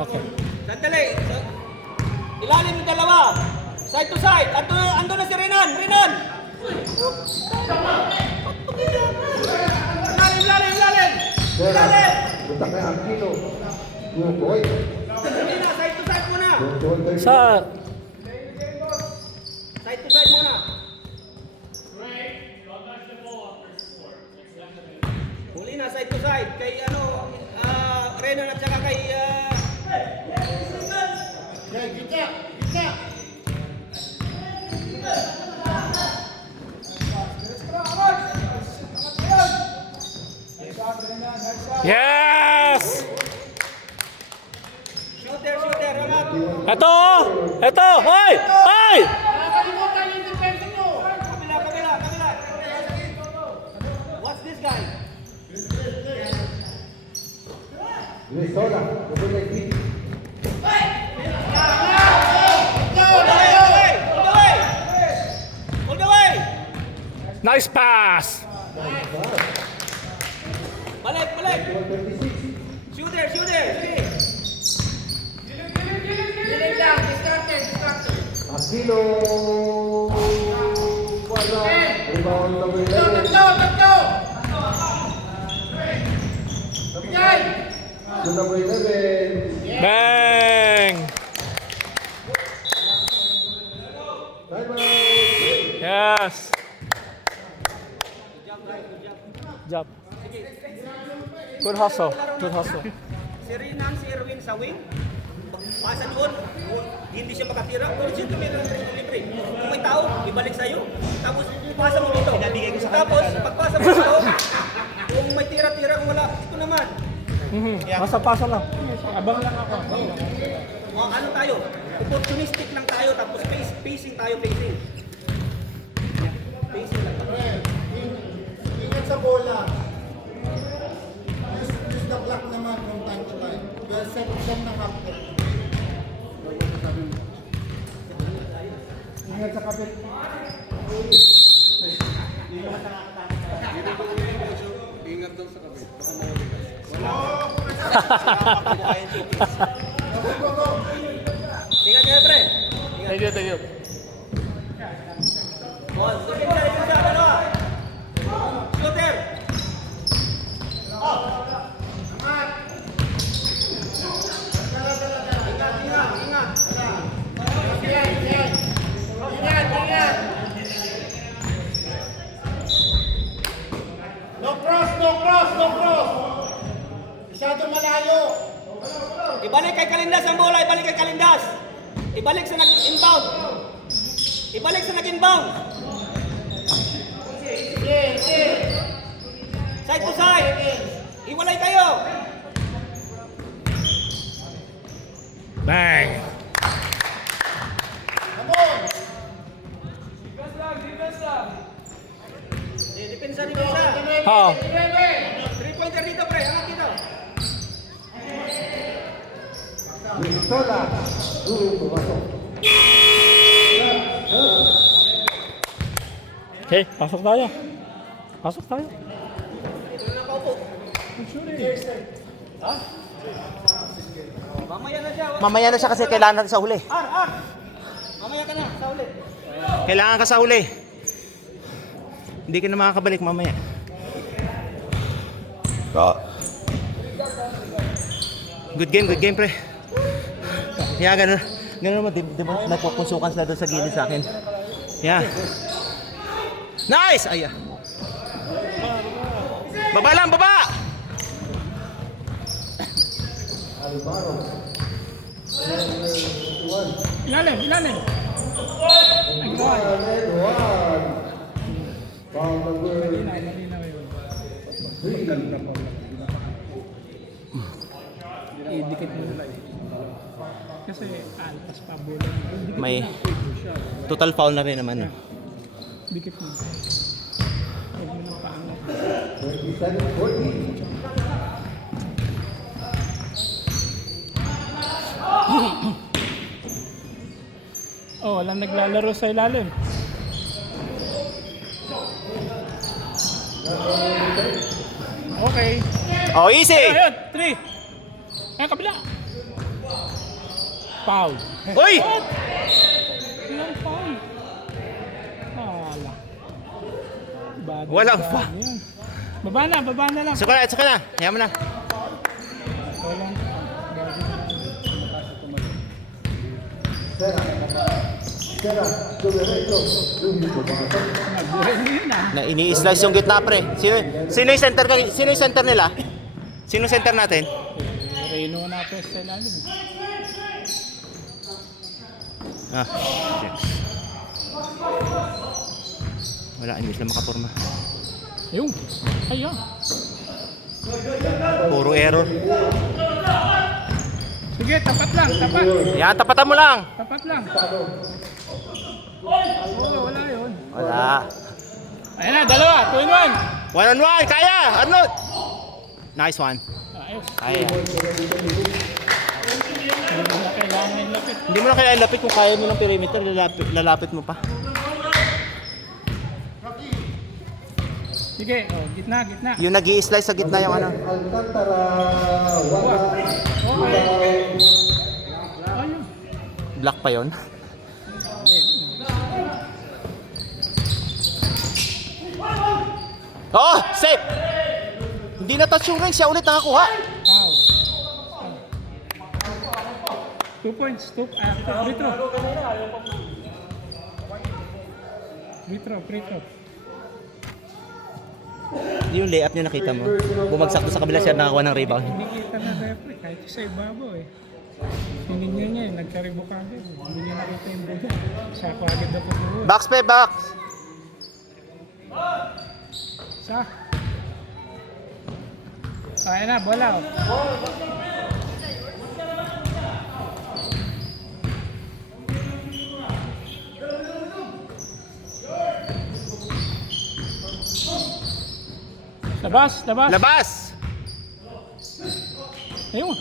Okay. Sandali. Ilalim yung dalawa. Side to side. Ando na si Renan. Renan! Ilalim! Ilalim! Punta kay Aquino. Boy. Side to side muna. Sa... Side to side muna. Huli na, side to side. Kay Renan at saka kay... Gita. Yes! Shooter, Renan. Ito! Hoy! Hoy! Nakalimutan yung defense nyo. Kabila. What's this guy? Risola. Hold away! Nice pass! Balik! Shooter! Sige! Dilig lang, distracted. Aquino. Wala. Rebound number 11. Tatlo! Bigay. To number 11. Bang! Time out. Yes! Job. Good hustle. Si Renan, si Erwin sa wing. Pasa doon, hindi siya makatira. Kung siya tumira ng libre. Kung may tao, ibalik sa'yo. Tapos ipasa mo dito. Tapos pagpasa mo sa tao, kung may tira-tira, kung wala, ito naman. Basta pasa lang. Abang lang ako. Ano tayo? Opportunistic lang tayo, tapos pacing tayo. Pacing lang tayo. Ingat sa bola. Use the clock naman from time to time. Well, set na half court. Ingat sa kapit. Ingat daw sa kapit. Ingat kayo, pre. Thank you. Shooter! Ingat. No cross. Masyado malayo. Ibalik kay Kalindas ang bola, Ibalik sa nag-inbound. Side to side. Iwalay kayo. Bang! Come on. Depensa. Oh. 3-pointer dito, pre. Angat dito. Risola. Pumasok. Okay, pasok tayo. Ito na nakaupo. Ha? Mamaya na siya kasi kailangan natin sa huli. Mamaya ka na, sa ulit. Kailangan ka sa huli. Hindi ka na makakabalik mamaya. Good game pre. Yeah, ganun naman, di ba nagpupusukan sila doon sa gilid sa akin. Yeah. Nice! Ay, baba lang, baba! Ilalim. Foul number 3. Idikit mo nila kasi alpas pa bola. May total foul na rin naman. Dikit mo. Huwag mo nang paangat. 27-14. Walang naglalaro sa ilalim. Okay. Oh, easy! Ayun, 3. Ay, kabila. Foul. Uy! Walang foul. Hala. Walang foul. Yan. Baba na lang. Suka na. Hayaan mo na. Walang nagbuhay mo yun ah. Na ini-slice yung gitna, pre. Sino yung center nila? Sino center natin? Reno na po sa lalim. Ah. Wala, hindi sila makaporma. Yung. Ayun. Puro error. Sige, tapat lang. Yan, tapatan mo lang. Tapat lang. Oo, wala yun. Wala. Ayan na, dalawa. 2-in-1. 1-on-1, kaya! Arnold! Nice one. Ayos. Kaya. Hindi mo na kailangan yung lapit. Hindi mo na kailangan lapit kung kaya mo ng perimeter, lalapit mo pa. Sige, oh, gitna. Yung nag-i-slice sa gitna yung ano. Okay. Ayun. Black pa yon. Oh, safe! Hindi na touch yung ring, siya ulit nakakuha. Foul. 2 points. Free throw. Yung layup niya nakita mo. Bumagsak doon sa kabila siya nakakuha ng rebound. Hindi kita na referee kahit sa ibabaw eh. Sinignan niya eh, nagkaribo ka agad. Hindi niya nakita yung bola. Siya ko agad na pagbubuhan. Box pe, box! Sa. Kaya na, bola oh. Labas. Labas! Ayun.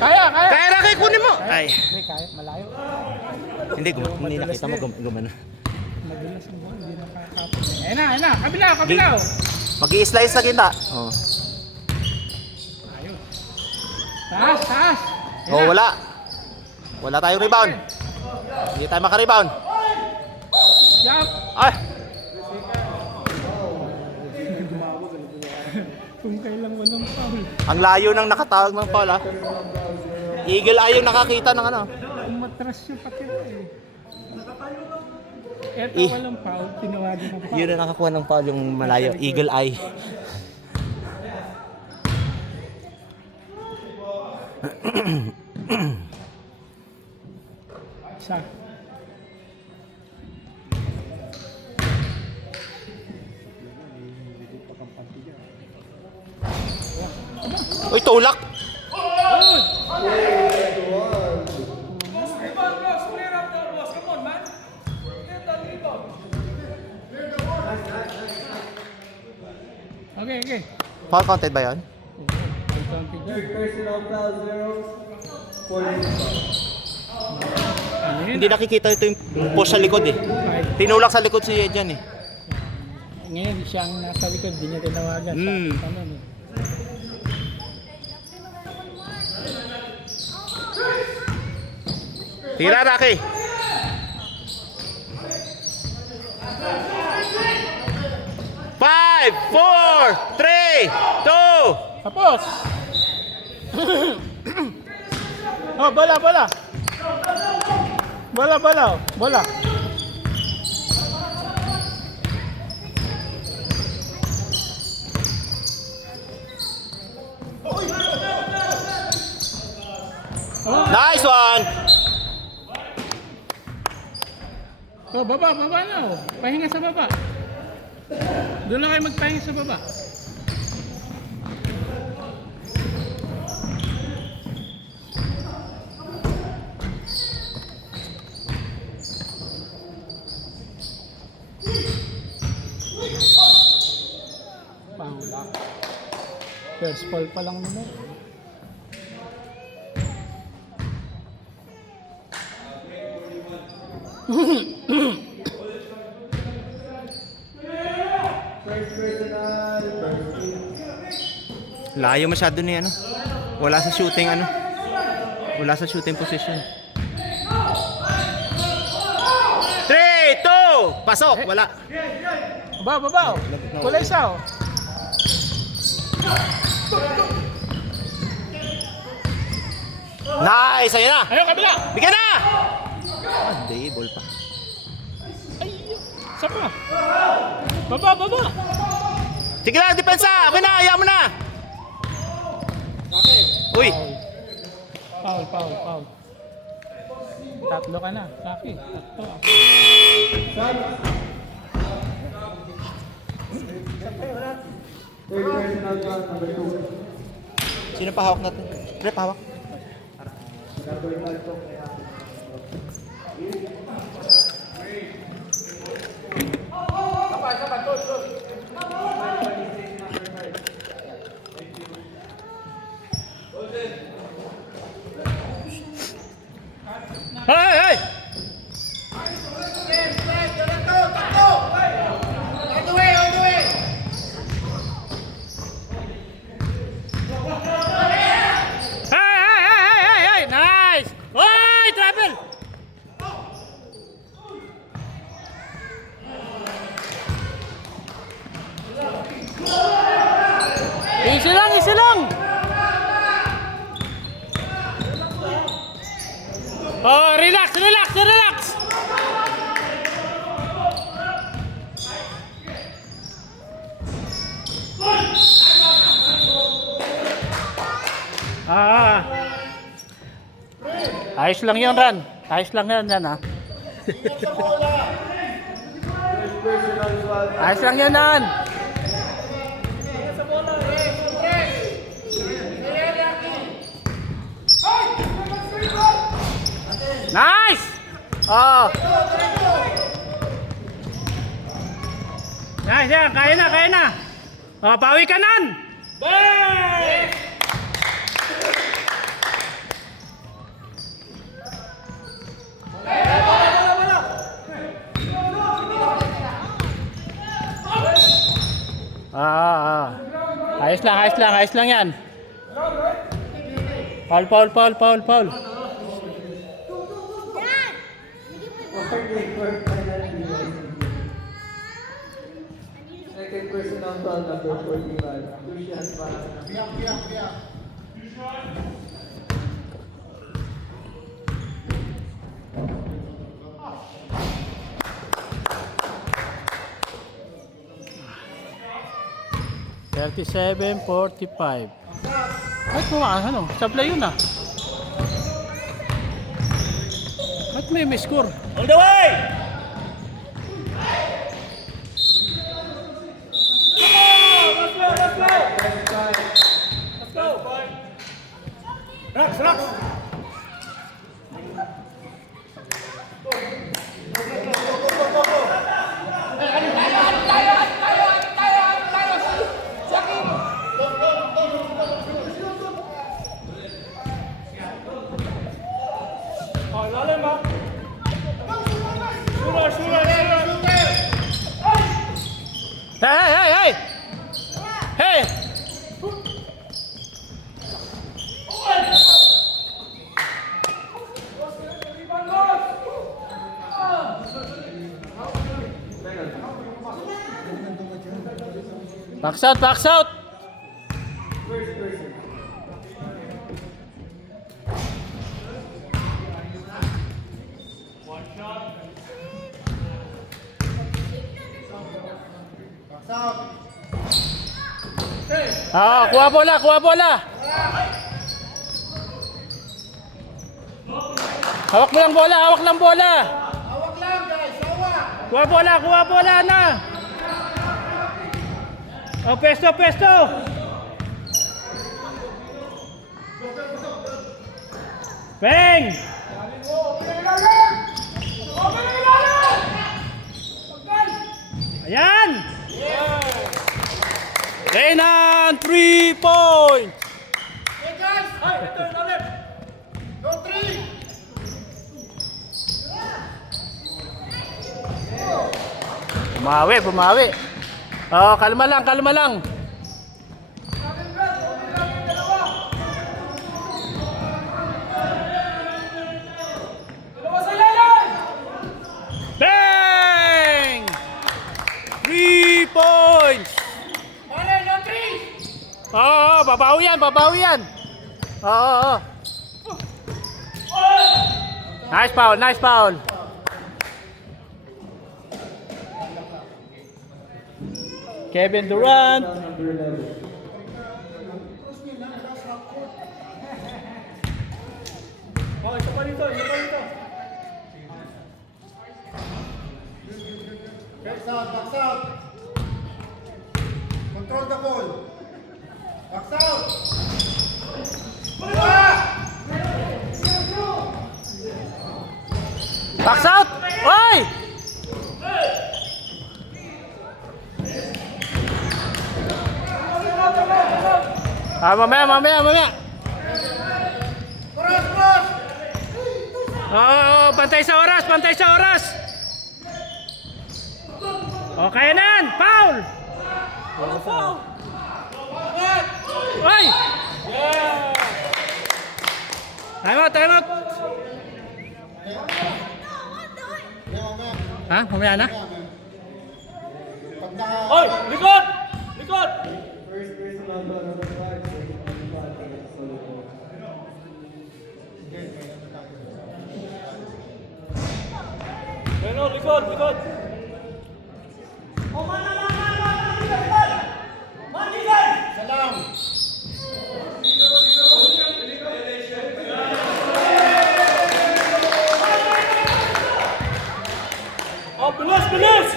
Kaya. Kaya na kayo, kunin mo! Ay, Hindi, kaya. Malayo. hindi nakita mo gumano. Madulas ang bola. Hindi nakakapit. Ayun na. Kabila oh. Mag-i-slice sa gitna. Oh. Ayun. Taas. Oh, wala. Wala tayong rebound. Hindi tayo maka-rebound. Jump. Ay! Kung kailang walang foul. Ang layo ng nakatawag ng foul, ha? Eagle eye yung nakakita ng ano. Umatras yung patira eh. Eto Eh. walang foul, tinawagan ng foul. Yun ang nakakuha ng foul, yung malayo. Eagle eye. Isa. Uy, tulak! Okay. Foul counted ba yun? Ano yun? Hindi nakikita ito yung push sa likod eh. Tinulak sa likod si Edjan eh. Ngayon siya ang nasa likod, di niya tinawagan. Hmm. Ano eh. Tira, Rocky! Five, four, three, two. Tapos! Oh, bola! Bola! Nice one! Oh, baba na oh. Pahinga sa baba. Doon lang kayo magpahinga sa baba. Pahula. First ball pa lang naman. Layo masyado ni ano. Wala sa shooting ano. Wala sa shooting position. 3, 2, pasok. Wala. Baba. Kulay isa oh. Nice, ayun na. Ayun, kabila. Bigyan na. Hindi, ball pa. Ay, isa pa. Baba. Sige lang, depensa. Okay na, ayaw mo na. Uy. Foul. Tatlo ka na, Saki. Tatlo. Sino pa hawak natin? Pre, hawak. Hey! Hey! Nice! Oy, travel! Easy lang! Oh, relax! Ayos lang yun, Ran. Ayos lang yun, ha? Ayos lang yun, Ran. Nice! Oh. Nice, yan. Kaya na. Oh, pawi ka nan. Bang! Ayos lang yan. Foul. Second personal foul number 45. Lucian Parra. $37.45. Ay, ano? Sablay yun ah. Ba't may score? On the way! Rocks! Hey! Box out! Kuha bola! Hawak lang, guys, hawak! Kuha bola na! Oh, pesto! Bang! Ayan! Renan, 3 points! Bumawi. Oh, kalma lang. yan, babawi yan. Oo. Nice foul, nice foul. Kevin Durant. Number 11. Backs out, backs out. Control the ball. Backs out. Box out! Oy! Mamaya. Cross, cross. Pantay sa oras. Kaya na yan, foul! Oy! Time out. Ha? Mamaya na? Pag naka... Oy! Likod! First personal foul number 5. Likod! Salam. Bilis!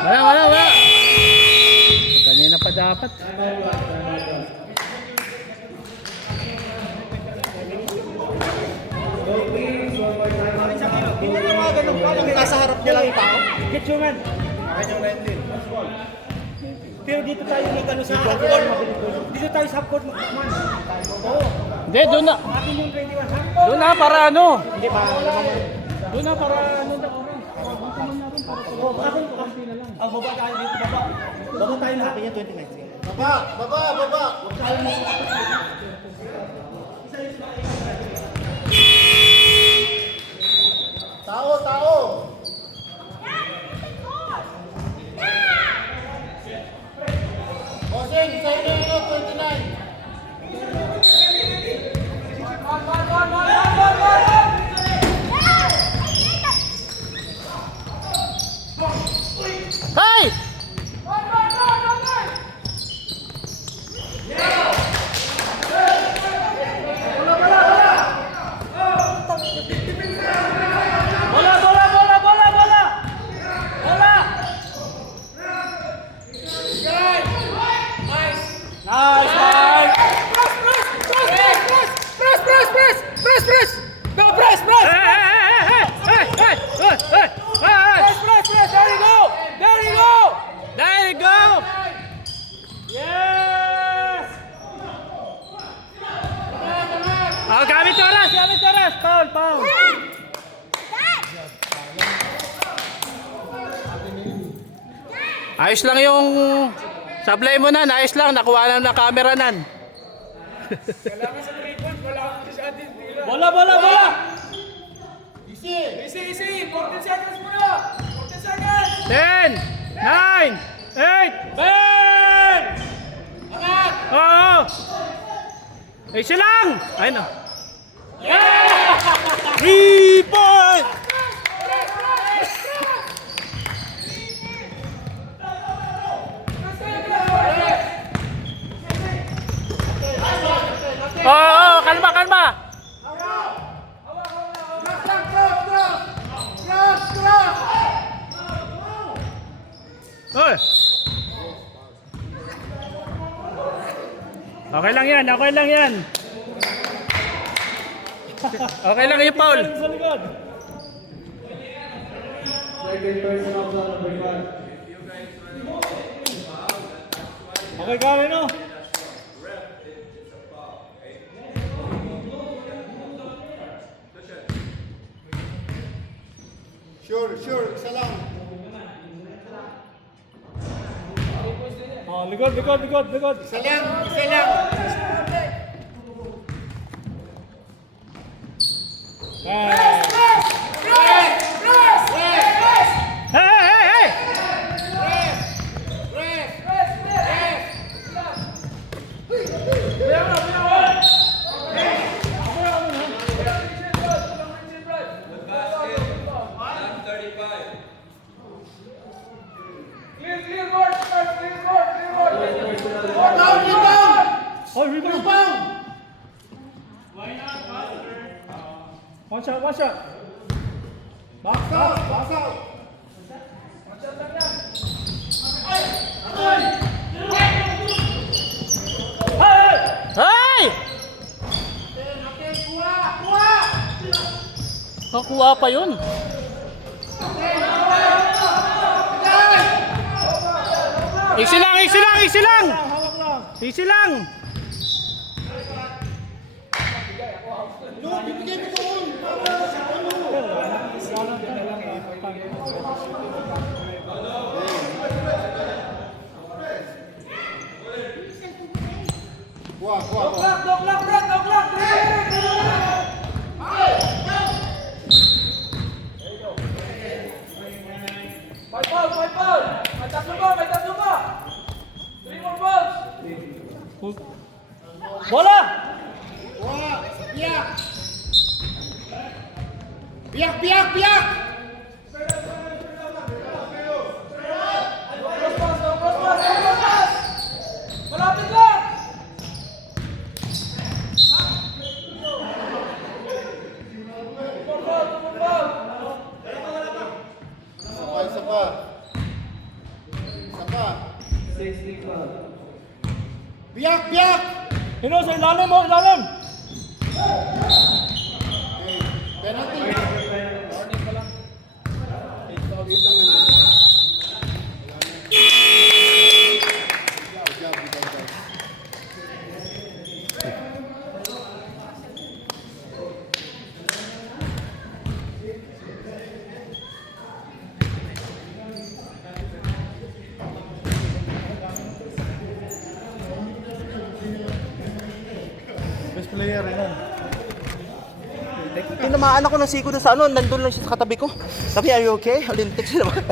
Wala. Kanina pa dapat. Nasa harap niya lang yung tao. Get you, man. Pero dito tayo nag-ano sa half court. Dito tayo sa half court man. Oo. Hindi, doon na. Atin yung 21, ha? Doon na para ano. Hindi ba? Doon na para ano. Baba tayo dito, baba. Baba tayo lahat. Kanya 29. Baba. Tao. Bossing, sa inyo 29. Hey! There you go! Yes! Gamit oras! Foul! Ayos lang yung sablay mo na, ayos lang, nakuha lang na camera nan. Bola! Easy. 14 seconds muna! 14 seconds! 10, 9, 8, Ben! Angat! oo! Ayos lang! Ayun na. 3 point! Kalma! Oy! Okay lang yan. Okay lang yung foul. Second personal foul number 5. Okay, kami no? Sure, isa lang. Likod. Isa lang. Hey! One shot, one shot. Box out! Box out! Hey! Nakuha pa yun. Easy lang, easy lang, easy lang! Easy lang! Kuha, kuha, kuha. Bola! Kuha! Biyak! Biyak, biyak, biyak! Isa pa, isa pa. Isa pa. Biyak, biyak! Hino, sa ilalim mo, ilalim! Okay, penalty. Job, job, job. Best player yan. Tinamaan ako ng siko na sa ano, nandun lang siya sa katabi ko. Sabi, are you okay? Olympics naman.